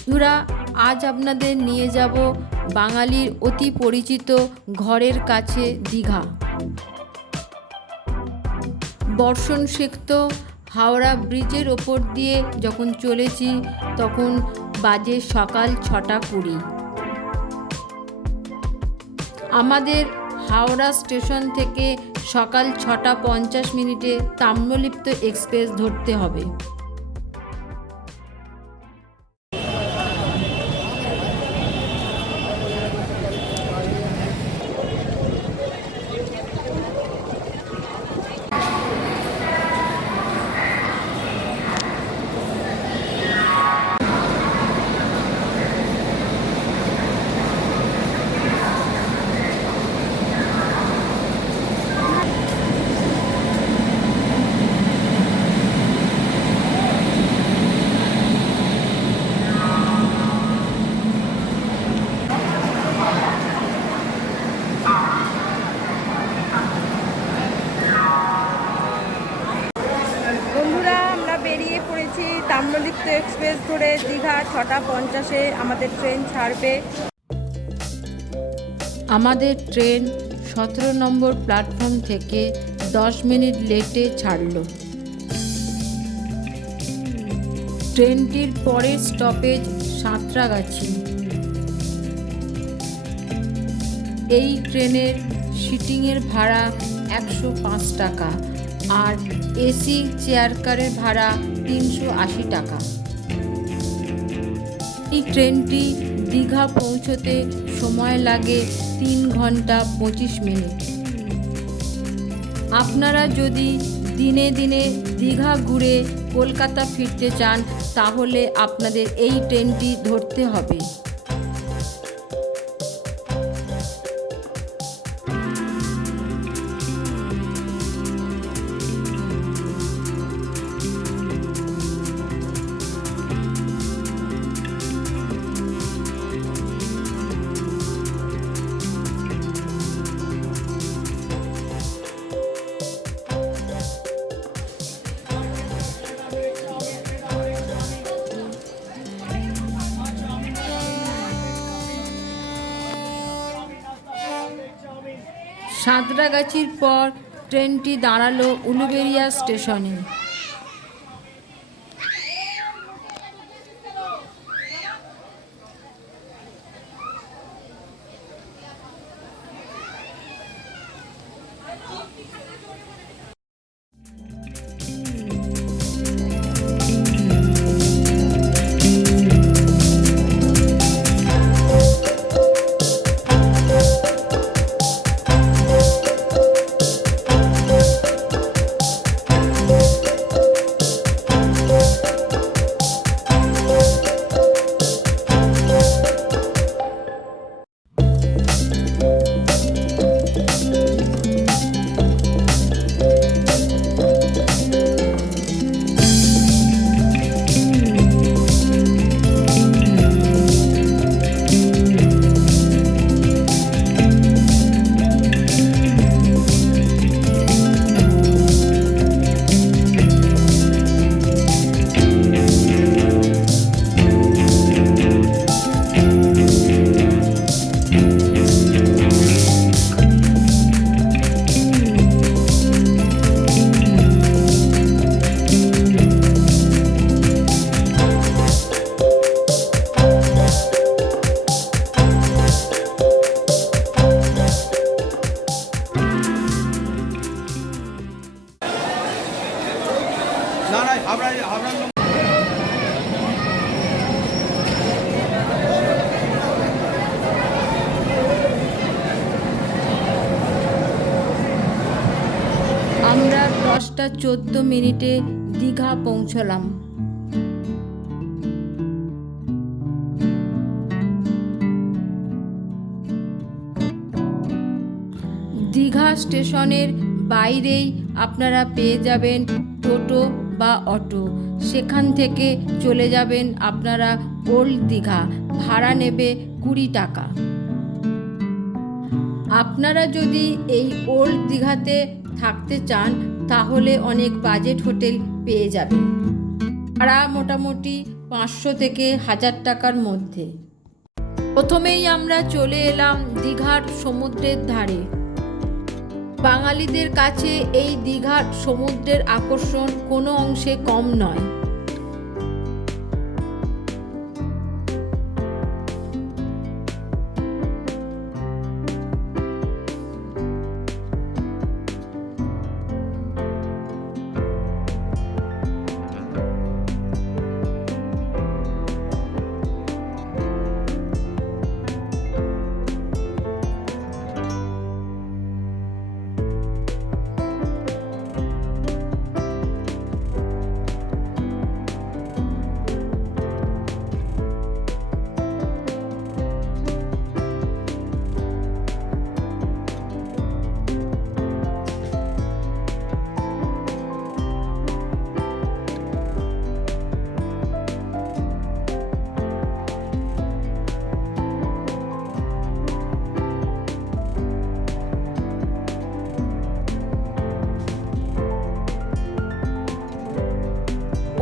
বন্ধুরা, আজ আপনাদের নিয়ে যাব বাঙালির অতি পরিচিত ঘরের কাছে দীঘা। বর্ষণ সিক্ত হাওড়া ব্রিজের ওপর দিয়ে যখন চলেছি তখন বাজে সকাল 6:20। আমাদের হাওড়া স্টেশন থেকে সকাল 6:50 তাম্রলিপ্ত এক্সপ্রেস ধরতে হবে। বন্ধুরা, আমরা বেরিয়ে পড়েছি তাম্রলিপ্ত এক্সপ্রেস ধরে। দীঘা 6:50 আমাদের ট্রেন ছাড়বে। আমাদের ট্রেন 17 নম্বর প্ল্যাটফর্ম থেকে 10 মিনিট লেটে ছাড়ল। ট্রেনটির পরের স্টপেজ সাঁতরাগাছি। এই ট্রেনের সিটিংয়ের ভাড়া 105 টাকা আর এসি চেয়ার কারের ভাড়া 380 টাকা। এই ট্রেনটি দীঘা পৌঁছতে সময় লাগে 3 ঘন্টা 25 মিনিট। আপনারা যদি দিনে দিনে দীঘা ঘুরে কলকাতা ফিরতে চান তাহলে আপনাদের এই ট্রেনটি ধরতে হবে। সাঁতরাগাছির পর ট্রেনটি দাঁড়ালো উলুবেড়িয়া স্টেশনে। আমরা 10:14 দীঘা পৌঁছলাম। দীঘা স্টেশনের বাইরেই আপনারা পেয়ে যাবেন টোটো বা অটো। সেখান থেকে চলে যাবেন আপনারা ওল্ড দীঘা। ভাড়া নেবে 20 টাকা। আপনারা যদি এই ওল্ড দীঘাতে থাকতে চান তাহলে অনেক বাজেট হোটেল পেয়ে যাবেন। ভাড়া মোটামুটি 500 থেকে 1000 টাকার মধ্যে। প্রথমেই আমরা চলে এলাম দীঘার সমুদ্রের ধারে। বাঙালিদের কাছে এই দীঘার সমুদ্রের আকর্ষণ কোনো অংশে কম নয়।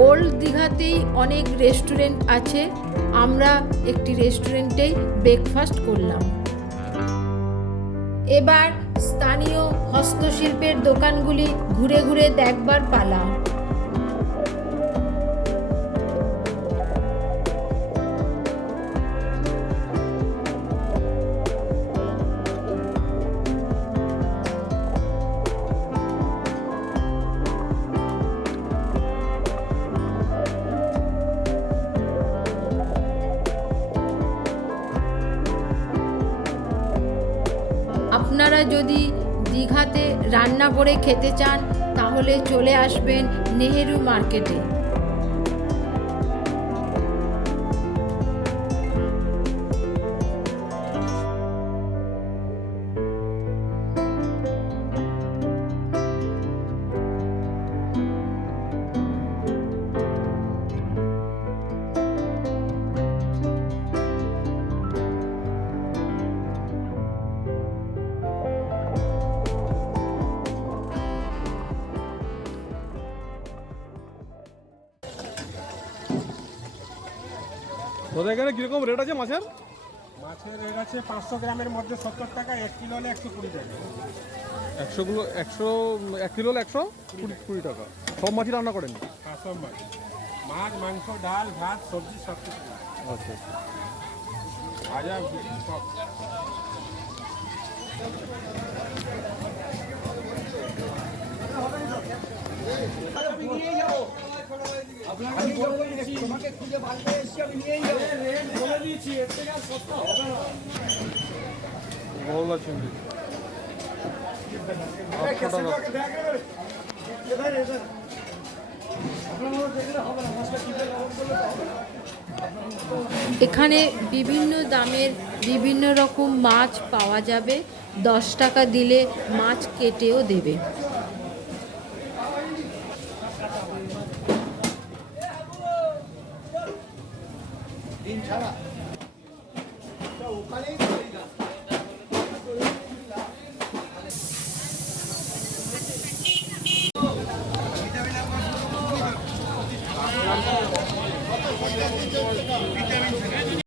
ওল্ড দীঘাতেই অনেক রেস্টুরেন্ট আছে। আমরা একটি রেস্টুরেন্টেই ব্রেকফাস্ট করলাম। এবার স্থানীয় হস্তশিল্পের দোকানগুলি ঘুরে ঘুরে দেখবার পালা। আপনারা যদি দীঘাতে রান্না করে খেতে চান তাহলে চলে আসবেন নেহেরু মার্কেটে। তোদের এখানে কিরকম রেট আছে মাছের? মাছের রেট আছে 500 গ্রামের মধ্যে 70 টাকা, 1 কিলো হলে 120 টাকা। 1 কিলো হলে 120 টাকা। সব মাছই রান্না করেন? হ্যাঁ, সব মাছ, মাছ, মাংস, ডাল, ভাত, সবজি সব কিছু। আচ্ছা আচ্ছা। ভাজা সব। গলদা চিংড়ি 800 টাকা। এখানে বিভিন্ন দামের বিভিন্ন রকম মাছ পাওয়া যাবে। 10 টাকা দিলে মাছ কেটেও দেবে।